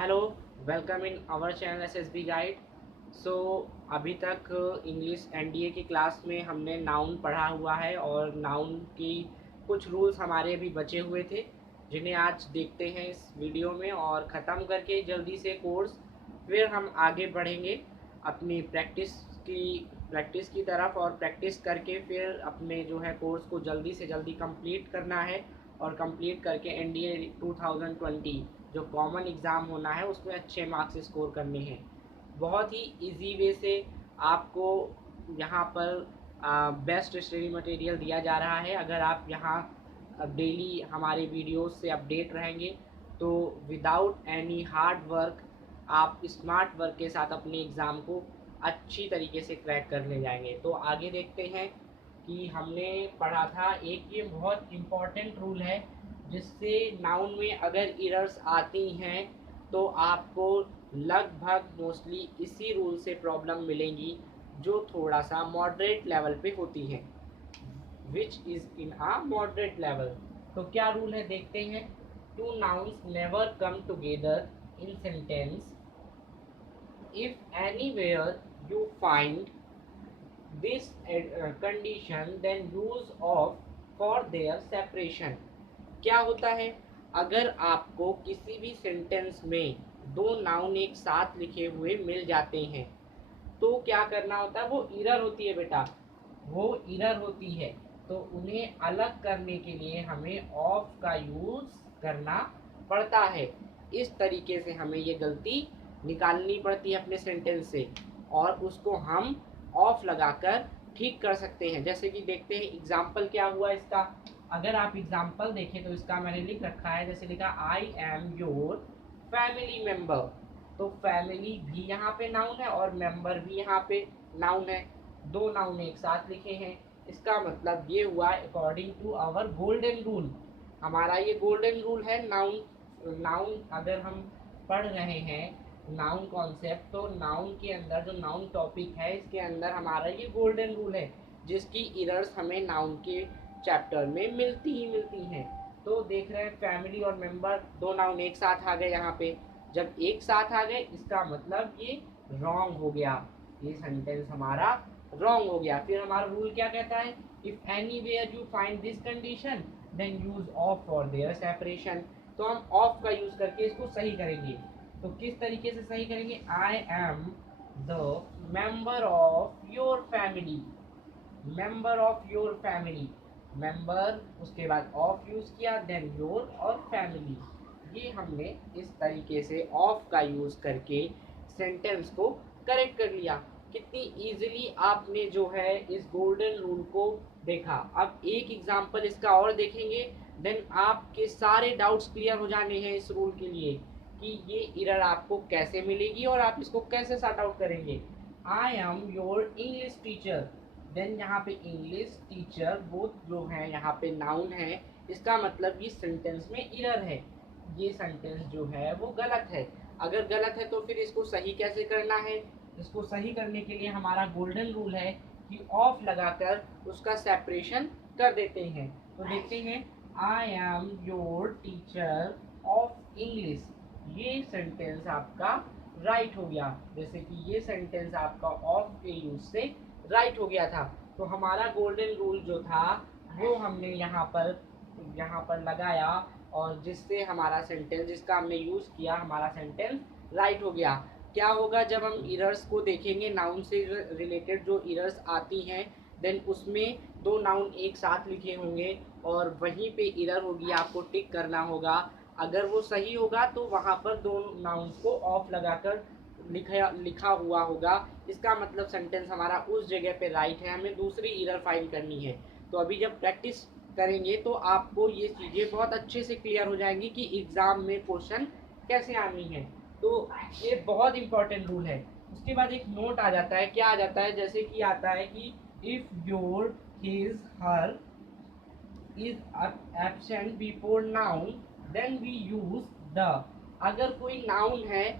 Hello, welcome in our channel SSB guide. So अभी तक English NDA की class में हमने नाउन पढ़ा हुआ है और नाउन की कुछ रूल्स हमारे अभी बचे हुए थे जिन्हें आज देखते हैं इस वीडियो में और ख़त्म करके जल्दी से कोर्स फिर हम आगे बढ़ेंगे अपनी प्रैक्टिस की तरफ और प्रैक्टिस करके फिर अपने जो है कोर्स को जल्दी से जल्दी कंप्लीट करना है और कंप्लीट करके एनडीए 2020 जो कॉमन एग्ज़ाम होना है उसमें अच्छे मार्क्स स्कोर करने हैं। बहुत ही इजी वे से आपको यहाँ पर बेस्ट स्टडी मटेरियल दिया जा रहा है। अगर आप यहाँ डेली हमारे वीडियोस से अपडेट रहेंगे तो विदाउट एनी हार्ड वर्क आप स्मार्ट वर्क के साथ अपने एग्ज़ाम को अच्छी तरीके से क्रैक कर ले जाएंगे। तो आगे देखते हैं कि हमने पढ़ा था एक ये बहुत इम्पॉर्टेंट रूल है जिससे नाउन में अगर एरर्स आती हैं तो आपको लगभग मोस्टली इसी रूल से प्रॉब्लम मिलेंगी जो थोड़ा सा मॉडरेट लेवल पे होती हैं, which is in a moderate level. तो क्या रूल है देखते हैं। Two nouns never come together in sentence if anywhere you find this condition then use of for their separation। क्या होता है, अगर आपको किसी भी सेंटेंस में दो नाउन एक साथ लिखे हुए मिल जाते हैं तो क्या करना होता है, वो एरर होती है बेटा, वो एरर होती है। तो उन्हें अलग करने के लिए हमें ऑफ का यूज करना पड़ता है। इस तरीके से हमें ये गलती निकालनी पड़ती है अपने सेंटेंस से और उसको हम ऑफ लगाकर ठीक कर सकते हैं। जैसे कि देखते हैं एग्जाम्पल क्या हुआ इसका। अगर आप एग्जाम्पल देखें तो इसका मैंने लिख रखा है, जैसे लिखा आई एम योर फैमिली मेंबर। तो फैमिली भी यहाँ पे नाउन है और मेंबर भी यहाँ पे नाउन है, दो नाउन एक साथ लिखे हैं। इसका मतलब ये हुआ according to our golden rule, हमारा ये गोल्डन रूल है। नाउन अगर हम पढ़ रहे हैं नाउन कॉन्सेप्ट तो नाउन के अंदर जो नाउन टॉपिक है इसके अंदर हमारा ये गोल्डन रूल है जिसकी एरर्स हमें नाउन के चैप्टर में मिलती ही मिलती हैं। तो देख रहे हैं फैमिली और मेंबर दो नाउन एक साथ आ गए यहाँ पे। जब एक साथ आ गए इसका मतलब ये रॉन्ग हो गया, ये सेंटेंस हमारा रॉन्ग हो गया। फिर हमारा रूल क्या कहता है, if anywhere you find this condition then use of for their separation. तो हम ऑफ का यूज करके इसको सही करेंगे। तो किस तरीके से सही करेंगे, I am the member of your family, member of your family, member उसके बाद ऑफ यूज किया देन योर और फैमिली। ये हमने इस तरीके से ऑफ का यूज करके सेंटेंस को करेक्ट कर लिया। कितनी इजीली आपने जो है इस गोल्डन रूल को देखा। अब एक एग्जांपल इसका और देखेंगे देन आपके सारे डाउट्स क्लियर हो जाने हैं इस रूल के लिए कि ये एरर आपको कैसे मिलेगी और आप इसको कैसे सॉर्ट आउट करेंगे। I am your English teacher, then यहाँ पे इंग्लिश टीचर बोथ जो है यहाँ पे नाउन है, इसका मतलब ये सेंटेंस में एरर है, ये सेंटेंस जो है वो गलत है। अगर गलत है तो फिर इसको सही कैसे करना है, इसको सही करने के लिए हमारा गोल्डन रूल है कि ऑफ लगाकर उसका सेपरेशन कर देते हैं। तो देखते हैं आई am your teacher of English, ये सेंटेंस आपका राइट हो गया, जैसे कि ये सेंटेंस आपका ऑफ के यूज से राइट हो गया था। तो हमारा गोल्डन रूल जो था वो हमने यहाँ पर लगाया और जिससे हमारा सेंटेंस जिसका हमने यूज किया हमारा सेंटेंस राइट हो गया। क्या होगा जब हम एरर्स को देखेंगे, नाउन से रिलेटेड जो एरर्स आती हैं देन उसमें दो नाउन एक साथ लिखे होंगे और वहीं पे एरर होगी, आपको टिक करना होगा। अगर वो सही होगा तो वहाँ पर दो नाउन्स को ऑफ लगाकर लिखा हुआ होगा, इसका मतलब सेंटेंस हमारा उस जगह पे राइट है, हमें दूसरी एरर फाइंड करनी है। तो अभी जब प्रैक्टिस करेंगे तो आपको ये चीज़ें बहुत अच्छे से क्लियर हो जाएंगी कि एग्ज़ाम में क्वेश्चन कैसे आनी है। तो ये बहुत इंपॉर्टेंट रूल है। उसके बाद एक नोट आ जाता है, क्या आ जाता है, जैसे कि आता है कि if your his her is absent before noun then we use the. अगर कोई नाउन है,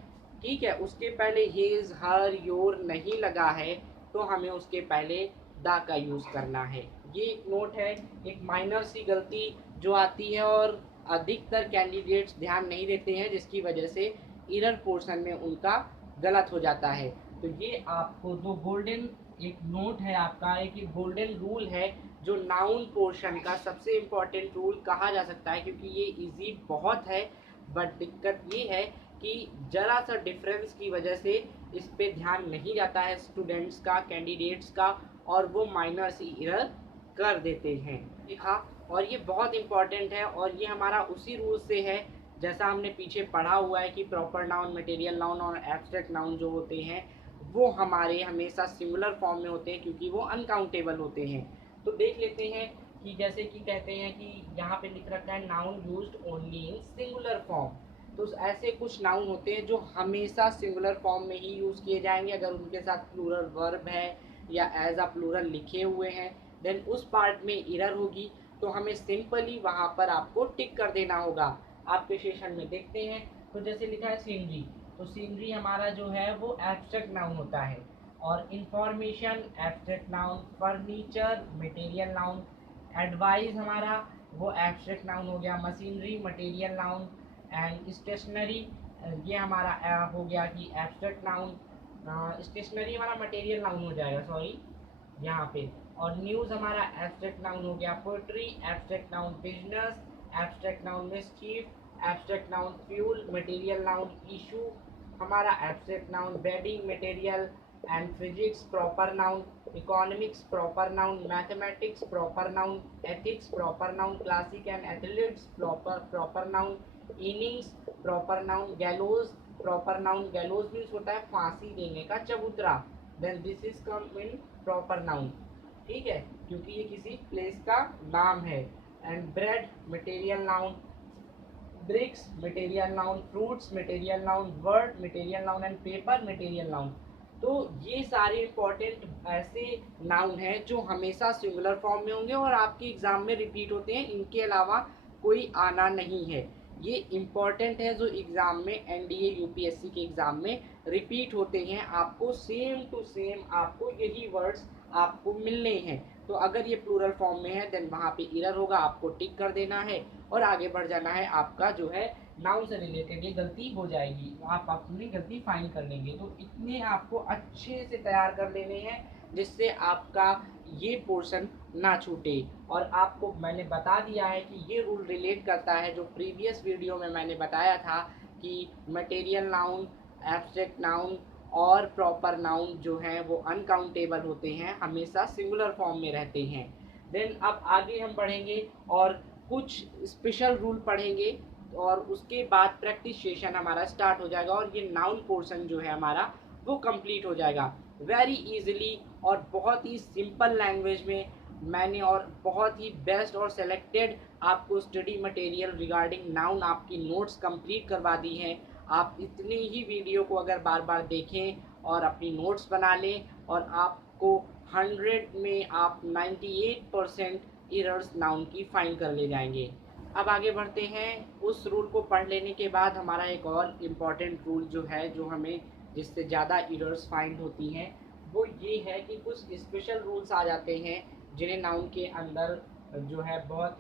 ठीक है, उसके पहले हिज हर योर नहीं लगा है तो हमें उसके पहले द का यूज करना है। ये एक नोट है, एक माइनर सी गलती जो आती है और अधिकतर कैंडिडेट्स ध्यान नहीं देते हैं जिसकी वजह से इरर पोर्शन में उनका गलत हो जाता है। तो ये आपको दो गोल्डन एक नोट है आपका, एक गोल्डन रूल है जो नाउन पोर्शन का सबसे इम्पोर्टेंट रूल कहा जा सकता है, क्योंकि ये इजी बहुत है। बट दिक्कत ये है कि ज़रा सा डिफरेंस की वजह से इस पे ध्यान नहीं जाता है स्टूडेंट्स का, कैंडिडेट्स का, और वो माइनर सी एरर कर देते हैं। हाँ, और ये बहुत इम्पॉर्टेंट है, और ये हमारा उसी रूल से है जैसा हमने पीछे पढ़ा हुआ है कि प्रॉपर नाउन, मटेरियल नाउन और एब्स्ट्रैक्ट नाउन जो होते हैं वो हमारे हमेशा सिंगुलर फॉर्म में होते हैं, क्योंकि वो अनकाउंटेबल होते हैं। तो देख लेते हैं कि जैसे कि कहते हैं कि यहाँ पे लिख रखा है noun used only in singular form. तो ऐसे कुछ नाउन होते हैं जो हमेशा सिंगुलर फॉर्म में ही यूज़ किए जाएंगे। अगर उनके साथ प्लूरल वर्ब है या एज अ प्लूरल लिखे हुए हैं, देन उस पार्ट में एरर होगी। तो हमें सिंपली वहाँ पर आपको टिक कर देना होगा। आपके सेशन में देखते हैं, तो जैसे लिखा है सीनरी, तो सीनरी हमारा जो है वो एब्स्ट्रैक्ट नाउन होता है, और information abstract noun, furniture material noun, advice हमारा वो एब्स्ट्रैक्ट नाउन हो गया, machinery material noun, and stationery ये हमारा हो गया कि एब्स्ट्रैक्ट नाउन। स्टेशनरी हमारा मटेरियल नाउन हो जाएगा, सॉरी यहाँ पे। और न्यूज़ हमारा एब्स्ट्रैक्ट नाउन हो गया, poetry abstract noun, business abstract noun, mischief abstract noun, fuel material noun, issue हमारा abstract noun, bedding material, and physics proper noun, economics proper noun, mathematics proper noun, ethics proper noun, classic and athletes proper noun, innings proper noun, gallows proper noun, gallows means होता है फांसी देने का चबूतरा, then this is come in proper noun, ठीक है, क्योंकि ये किसी प्लेस का नाम है। And bread material noun, bricks material noun, fruits material noun, word material noun, and paper material noun. तो ये सारे इंपॉर्टेंट ऐसे नाउन हैं जो हमेशा सिंगुलर फॉर्म में होंगे और आपके एग्जाम में रिपीट होते हैं, इनके अलावा कोई आना नहीं है। ये इम्पॉर्टेंट है जो एग्ज़ाम में एनडीए यूपीएससी के एग्ज़ाम में रिपीट होते हैं। आपको सेम टू सेम आपको यही वर्ड्स आपको मिलने हैं। तो अगर ये प्लूरल फॉर्म में है देन वहाँ पे एरर होगा, आपको टिक कर देना है और आगे बढ़ जाना है। आपका जो है नाउन से रिलेटेड ये गलती हो जाएगी, आप अपनी गलती फाइंड कर लेंगे। तो इतने आपको अच्छे से तैयार कर लेने हैं जिससे आपका ये पोर्शन ना छूटे। और आपको मैंने बता दिया है कि ये रूल रिलेट करता है जो प्रीवियस वीडियो में मैंने बताया था कि मटेरियल नाउन, एब्स्ट्रैक्ट नाउन और प्रॉपर नाउन जो हैं वो अनकाउंटेबल होते हैं, हमेशा सिंगुलर फॉर्म में रहते हैं। देन अब आगे हम बढ़ेंगे और कुछ स्पेशल रूल पढ़ेंगे और उसके बाद प्रैक्टिस सेशन हमारा स्टार्ट हो जाएगा और ये नाउन पोर्शन जो है हमारा वो कंप्लीट हो जाएगा वेरी इजीली और बहुत ही सिंपल लैंग्वेज में। मैंने और बहुत ही बेस्ट और सेलेक्टेड आपको स्टडी मटेरियल रिगार्डिंग नाउन आपकी नोट्स कंप्लीट करवा दी हैं। आप इतने ही वीडियो को अगर बार बार देखें और अपनी नोट्स बना लें और आपको 100 में आप 98% एरर्स नाउन की फाइंड कर ले जाएंगे। अब आगे बढ़ते हैं। उस रूल को पढ़ लेने के बाद हमारा एक और इम्पॉर्टेंट रूल जो है जो हमें जिससे ज़्यादा एरर्स फाइंड होती हैं वो ये है कि कुछ स्पेशल रूल्स आ जाते हैं जिन्हें नाउन के अंदर जो है बहुत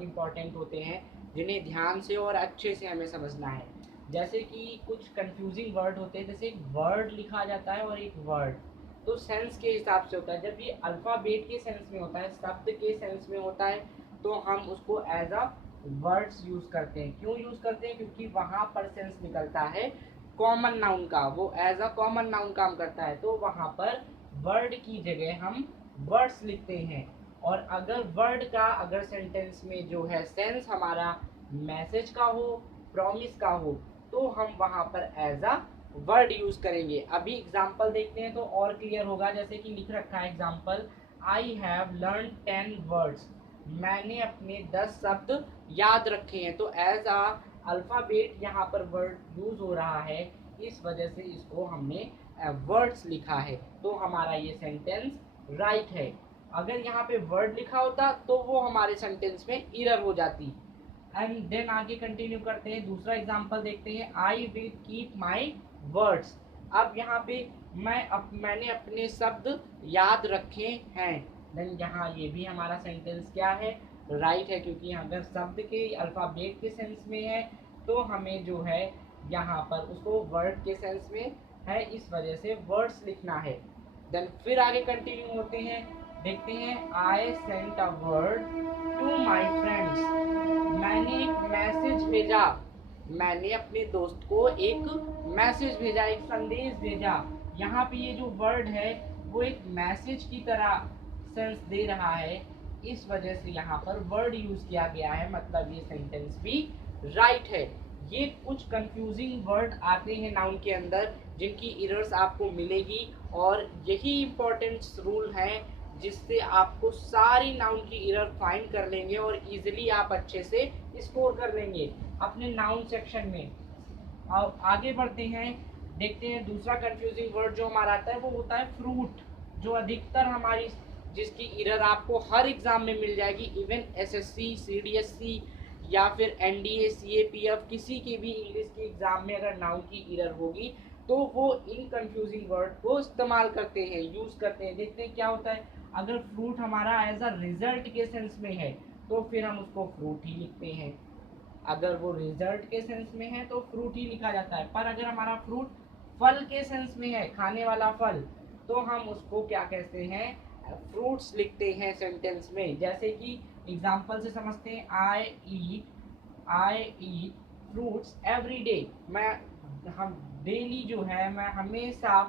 इम्पॉर्टेंट होते हैं, जिन्हें ध्यान से और अच्छे से हमें समझना है। जैसे कि कुछ कंफ्यूजिंग वर्ड होते हैं, जैसे एक वर्ड लिखा जाता है और एक वर्ड तो सेंस के हिसाब से होता है। जब ये अल्फ़ाबेट के सेंस में होता है, शब्द के सेंस में होता है, तो हम उसको एज अ वर्ड्स यूज़ करते हैं। क्यों यूज़ करते हैं? क्योंकि वहाँ पर सेंस निकलता है कॉमन नाउन का, वो एज अ कॉमन नाउन काम करता है। तो वहाँ पर वर्ड की जगह हम वर्ड्स लिखते हैं। और अगर वर्ड का अगर सेंटेंस में जो है सेंस हमारा मैसेज का हो, प्रॉमिस का हो, तो हम वहाँ पर एज अ वर्ड यूज़ करेंगे। अभी एग्जाम्पल देखते हैं तो और क्लियर होगा। जैसे कि लिख रखा है example, I have learn 10 words, मैंने अपने 10 शब्द याद रखे हैं। तो एज अ अल्फ़ाबेट यहाँ पर वर्ड यूज़ हो रहा है, इस वजह से इसको हमने वर्ड्स लिखा है। तो हमारा ये सेंटेंस राइट है। अगर यहाँ पे वर्ड लिखा होता तो वो हमारे सेंटेंस में एरर हो जाती। एंड देन आगे कंटिन्यू करते हैं, दूसरा एग्जांपल देखते हैं। I will keep my words, अब यहाँ पे मैंने अपने शब्द याद रखे हैं। देन यहाँ ये भी हमारा सेंटेंस क्या है? राइट है, क्योंकि अगर शब्द के अल्फ़ाबेट के सेंस में है तो हमें जो है यहाँ पर उसको वर्ड के सेंस में है, इस वजह से वर्ड्स लिखना है। देन फिर आगे कंटिन्यू होते हैं, देखते हैं I sent a word to my friends, मैंने एक मैसेज भेजा, मैंने अपने दोस्त को एक मैसेज भेजा, एक संदेश भेजा। यहाँ पे ये जो वर्ड है वो एक मैसेज की तरह सेंस दे रहा है, इस वजह से यहाँ पर वर्ड यूज किया गया है, मतलब ये सेंटेंस भी राइट है। ये कुछ कंफ्यूजिंग वर्ड आते हैं नाउन के अंदर जिनकी एरर्स आपको मिलेगी, और यही इम्पोर्टेंट रूल है जिससे आपको सारी नाउन की एरर फाइंड कर लेंगे और इजीली आप अच्छे से स्कोर कर लेंगे अपने नाउन सेक्शन में। अब आगे बढ़ते हैं, देखते हैं दूसरा कंफ्यूजिंग वर्ड जो हमारा आता है वो होता है फ्रूट, जो अधिकतर हमारी जिसकी एरर आपको हर एग्जाम में मिल जाएगी, इवन एसएससी, सीडीएससी या फिर एनडीए, सीएपीएफ, किसी के भी इंग्लिश के एग्जाम में अगर नाउन की एरर होगी तो वो इन कंफ्यूजिंग वर्ड को इस्तेमाल करते हैं, यूज करते हैं। देखते हैं क्या होता है, अगर फ्रूट हमारा एज अ रिजल्ट के सेंस में है तो फिर हम उसको फ्रूट ही लिखते हैं, अगर वो रिजल्ट के सेंस में है तो फ्रूट ही लिखा जाता है। पर अगर हमारा फ्रूट फल के सेंस में है, खाने वाला फल, तो हम उसको क्या कहते हैं, फ्रूट्स लिखते हैं सेंटेंस में। जैसे कि एग्जांपल से समझते हैं, आई ईट फ्रूट्स एवरी डे, मैं हम डेली जो है मैं हमेशा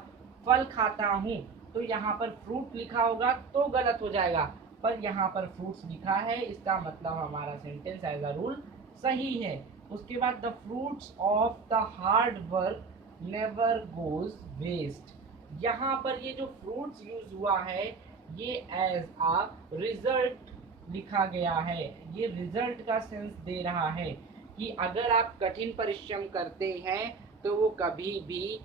फल खाता हूँ, तो यहाँ पर फ्रूट लिखा होगा तो गलत हो जाएगा, पर यहाँ पर फ्रूट्स लिखा है, इसका मतलब हमारा सेंटेंस एज अ रूल सही है। उसके बाद the fruits of the hard work never goes waste, यहाँ पर ये जो फ्रूट्स यूज हुआ है ये एज अ रिजल्ट लिखा गया है, ये रिजल्ट का सेंस दे रहा है कि अगर आप कठिन परिश्रम करते हैं तो वो कभी भी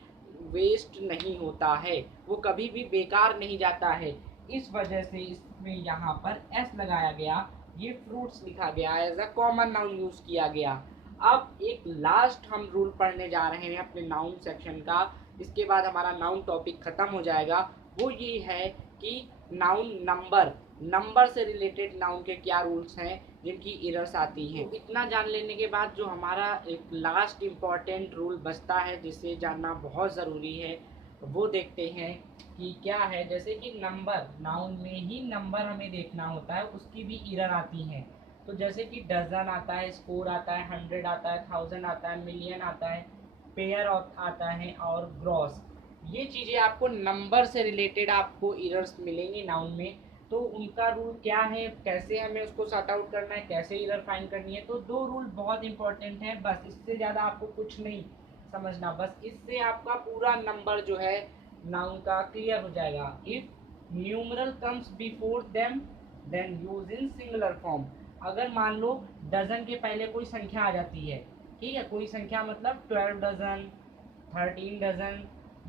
वेस्ट नहीं होता है, वो कभी भी बेकार नहीं जाता है, इस वजह से इसमें यहाँ पर एस लगाया गया, ये फ्रूट्स लिखा गया, as a common noun use किया गया। अब एक लास्ट हम रूल पढ़ने जा रहे हैं अपने नाउन सेक्शन का, इसके बाद हमारा नाउन टॉपिक खत्म हो जाएगा। वो ये है कि नाउन नंबर से रिलेटेड नाउन के क्या रूल्स हैं जिनकी एरर्स आती हैं। तो इतना जान लेने के बाद जो हमारा एक लास्ट इम्पॉर्टेंट रूल बचता है जिसे जानना बहुत ज़रूरी है, वो देखते हैं कि क्या है। जैसे कि नंबर, नाउन में ही नंबर हमें देखना होता है, उसकी भी एरर आती हैं। तो जैसे कि डजन आता है, स्कोर आता है, 100 आता है, 1000 आता है, मिलियन आता है, पेयर आता है और ग्रॉस, ये चीज़ें आपको नंबर से रिलेटेड आपको एरर्स मिलेंगी नाउन में। तो उनका रूल क्या है, कैसे हमें उसको सॉर्ट आउट करना है, कैसे एरर फाइंड करनी है, तो दो रूल बहुत इंपॉर्टेंट हैं, बस इससे ज़्यादा आपको कुछ नहीं समझना, बस इससे आपका पूरा नंबर जो है नाउन का क्लियर हो जाएगा। If numeral comes before them then use in singular form, अगर मान लो डजन के पहले कोई संख्या आ जाती है, ठीक है, कोई संख्या मतलब 12 डजन, 13 डजन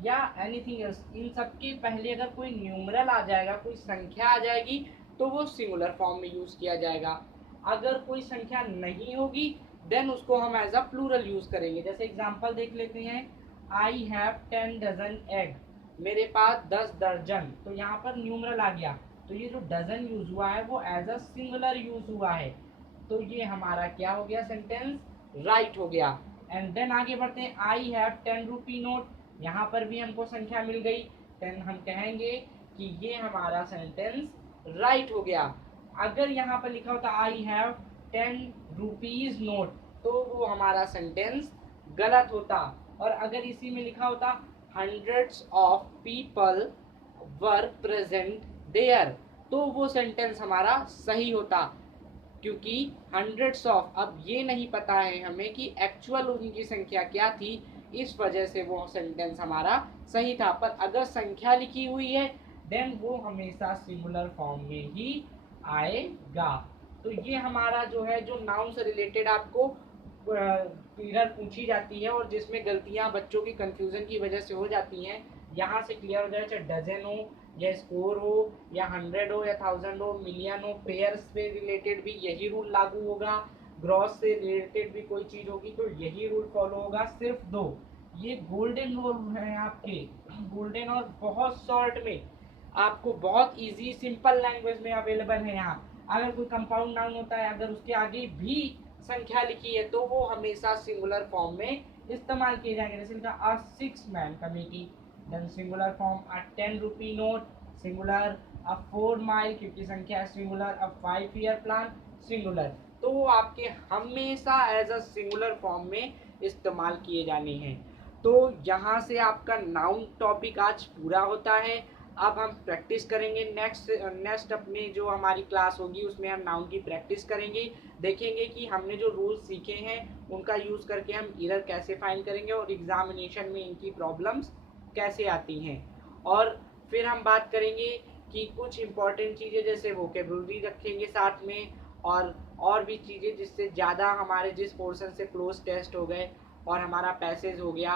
या एनीथिंग एल्स, इन सब के पहले अगर कोई न्यूमरल आ जाएगा, कोई संख्या आ जाएगी, तो वो सिंगुलर फॉर्म में यूज किया जाएगा। अगर कोई संख्या नहीं होगी देन उसको हम एज अ प्लूरल यूज करेंगे। जैसे एग्जांपल देख लेते हैं, आई हैव 10 डजन एग, मेरे पास 10 दर्जन, तो यहाँ पर न्यूमरल आ गया, तो ये जो डजन यूज हुआ है वो एज अ सिंगुलर यूज हुआ है, तो ये हमारा क्या हो गया, सेंटेंस राइट हो गया। एंड देन आगे बढ़ते हैं, आई हैव 10 रुपी नोट, यहाँ पर भी हमको संख्या मिल गई, देन हम कहेंगे कि ये हमारा सेंटेंस राइट हो गया। अगर यहाँ पर लिखा होता आई हैव 10 रुपीज नोट, तो वो हमारा सेंटेंस गलत होता, और अगर इसी में लिखा होता hundreds of people were present there, तो वो सेंटेंस हमारा सही होता, क्योंकि हंड्रेड्स ऑफ, अब ये नहीं पता है हमें कि एक्चुअल उनकी संख्या क्या थी, इस वजह से वो सेंटेंस हमारा सही था। पर अगर संख्या लिखी हुई है देन वो हमेशा सिंगुलर फॉर्म में ही आएगा। तो ये हमारा जो है, जो नाउन से रिलेटेड आपको एरर पूछी जाती है और जिसमें गलतियां बच्चों की कंफ्यूजन की वजह से हो जाती हैं, यहाँ से क्लियर हो जाए, चाहे डजन हो या स्कोर हो या 100 हो या 1000 हो, मिलियन हो, पेयर्स पे रिलेटेड भी यही रूल लागू होगा, ग्रॉस से रिलेटेड भी कोई चीज़ होगी तो यही रूल फॉलो होगा। सिर्फ दो ये गोल्डन रूल हैं आपके, गोल्डन और बहुत शॉर्ट में, आपको बहुत इजी सिंपल लैंग्वेज में अवेलेबल है यहाँ। अगर कोई कंपाउंड नाउन होता है, अगर उसके आगे भी संख्या लिखी है तो वो हमेशा सिंगुलर फॉर्म में इस्तेमाल किए जाएंगे। जैसे इनका a 6 man committee, then singular form a 10 rupee note, singular a 4 mile क्योंकि संख्या singular, a 5 year plan singular. तो वो आपके हमेशा एज अ सिंगुलर फॉर्म में इस्तेमाल किए जाने हैं। तो यहाँ से आपका नाउन टॉपिक आज पूरा होता है। अब हम प्रैक्टिस करेंगे। नेक्स्ट अपने जो हमारी क्लास होगी उसमें हम नाउन की प्रैक्टिस करेंगे, देखेंगे कि हमने जो रूल्स सीखे हैं उनका यूज़ करके हम एरर कैसे फाइंड करेंगे और एग्जामिनेशन में इनकी प्रॉब्लम्स कैसे आती हैं। और फिर हम बात करेंगे कि कुछ इंपॉर्टेंट चीज़ें जैसे वोकेबलरी रखेंगे साथ में, और भी चीज़ें जिससे ज़्यादा हमारे जिस पोर्शन से क्लोज टेस्ट हो गए और हमारा पैसेज हो गया,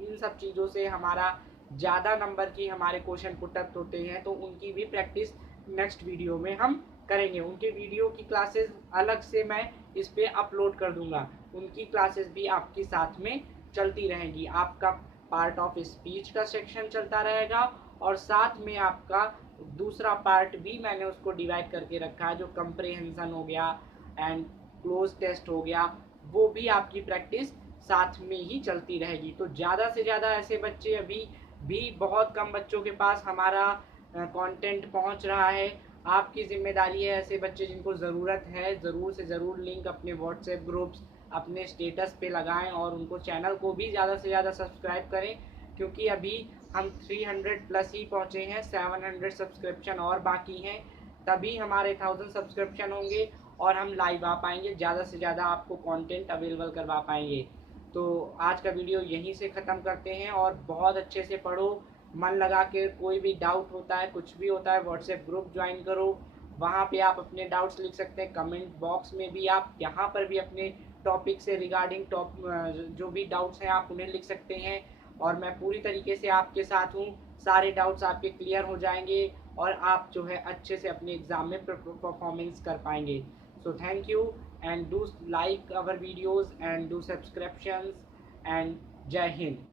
इन सब चीज़ों से हमारा ज़्यादा नंबर की हमारे क्वेश्चन पुटअप होते हैं, तो उनकी भी प्रैक्टिस नेक्स्ट वीडियो में हम करेंगे। उनके वीडियो की क्लासेस अलग से मैं इस पर अपलोड कर दूंगा, उनकी क्लासेस भी आपके साथ में चलती रहेंगी। आपका पार्ट ऑफ स्पीच का सेक्शन चलता रहेगा और साथ में आपका दूसरा पार्ट भी मैंने उसको डिवाइड करके रखा है, जो कंप्रेहेंशन हो गया एंड क्लोज टेस्ट हो गया, वो भी आपकी प्रैक्टिस साथ में ही चलती रहेगी। तो ज़्यादा से ज़्यादा ऐसे बच्चे, अभी भी बहुत कम बच्चों के पास हमारा कंटेंट पहुंच रहा है। आपकी जिम्मेदारी है ऐसे बच्चे जिनको ज़रूरत है ज़रूर से ज़रूर लिंक अपने व्हाट्सएप ग्रुप्स, अपने स्टेटस पे लगाएं और उनको चैनल को भी ज़्यादा से ज़्यादा सब्सक्राइब करें, क्योंकि अभी हम 300 प्लस ही पहुँचे हैं, 700 सब्सक्रिप्शन और बाकी हैं, तभी हमारे 1000 सब्सक्रिप्शन होंगे और हम लाइव आ पाएंगे, ज़्यादा से ज़्यादा आपको कंटेंट अवेलेबल करवा पाएंगे। तो आज का वीडियो यहीं से ख़त्म करते हैं और बहुत अच्छे से पढ़ो, मन लगा के। कोई भी डाउट होता है, कुछ भी होता है, व्हाट्सएप ग्रुप ज्वाइन करो, वहाँ पे आप अपने डाउट्स लिख सकते हैं। कमेंट बॉक्स में भी आप यहाँ पर भी अपने टॉपिक से रिगार्डिंग जो भी डाउट्स हैं आप उन्हें लिख सकते हैं और मैं पूरी तरीके से आपके साथ हूँ। सारे डाउट्स आपके क्लियर हो जाएंगे और आप जो है अच्छे से अपने एग्ज़ाम में परफॉर्मेंस कर पाएंगे। So thank you and do like our videos and do subscriptions and Jai Hind.